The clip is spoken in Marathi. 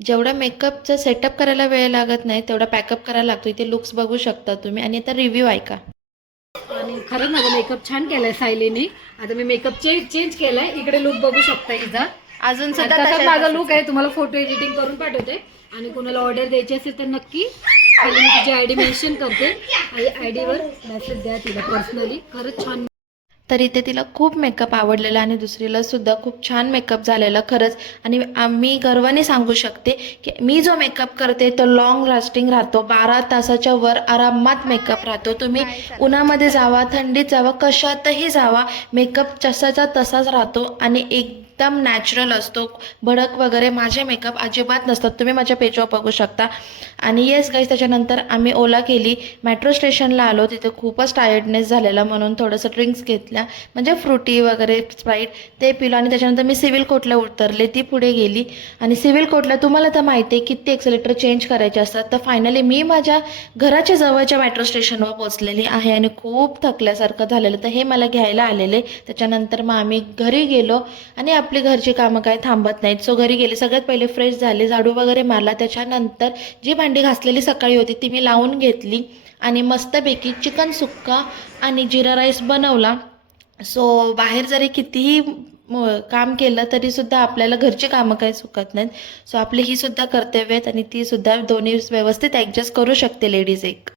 जेवढा मेकअपचा सेटअप करायला वेळ लागत नाही तेवढा पॅकअप करायला लागतो. इथे लुक्स बघू शकता तुम्ही आणि आता रिव्ह्यू ऐका. आणि खरंच माझा मेकअप छान केलाय सायलीने. आता मी मेकअप चेंज केलाय. इकडे लुक बघू शकता हिचा. अजून आणि सुद्धा तसाच तशाच माझा तसंच लुक आहे. तुम्हाला फोटो एडिटिंग करून पाठवते. आणि कोणाला ऑर्डर द्यायची असेल तर नक्की खाली मी तिची आयडी मेन्शन करते. आयडीवर मेसेज द्या तिला पर्सनली. खरंच छान. तर इथे तिला खूप मेकअप आवडलेला आणि दुसरीला सुद्धा खूप छान मेकअप झालेला खरंच. आणि आम्ही गर्वाने सांगू शकते की मी जो मेकअप करते तो लॉंग लास्टिंग राहतो. 12 तासाच्या वर आरामात मेकअप राहतो. तुम्ही उन्हामध्ये जावा, थंडीत जावा, कशातही जावा, मेकअप जसाचा तसाच राहतो आणि एकदम नॅचरल असतो. भडक वगैरे माझे मेकअप अजिबात नसतात. तुम्ही माझ्या पेजवर बघू शकता. आणि येस गाईज, त्याच्यानंतर आम्ही ओला केली, मेट्रो स्टेशनला आलो. तिथे खूपच टायर्डनेस झालेला म्हणून थोडंसं ड्रिंक्स घेतल्या, म्हणजे फ्रुटी वगैरे स्प्राईट ते पिलो. आणि त्याच्यानंतर मी सिव्हिल कोर्टला उतरले, ती पुढे गेली. आणि सिव्हिल कोर्टला तुम्हाला तर माहिती आहे किती एक्सेलेटर चेंज करायचे असतात. तर फायनली मी माझ्या घराच्या जवळच्या मेट्रो स्टेशनवर पोहोचलेली आहे आणि खूप थकल्यासारखं झालेलं. तर हे मला घ्यायला आलेले. त्याच्यानंतर मग आम्ही घरी गेलो आणि आपली घरची कामं काय थांबत नाहीत. सो घरी गेले, सगळ्यात पहिले फ्रेश झाले, झाडू वगैरे मारला. त्याच्यानंतर जी भांडी घासलेली सकाळी होती ती मी लावून घेतली आणि मस्तपैकी चिकन सुक्का आणि जिरा राईस बनवला. सो बाहेर जरी कितीही काम केलं तरीसुद्धा आपल्याला घरची कामं काही चुकत नाहीत. सो आपली ही सुद्धा कर्तव्य आहेत आणि ती सुद्धा दोन्ही व्यवस्थित ॲडजस्ट करू शकते लेडीज एक.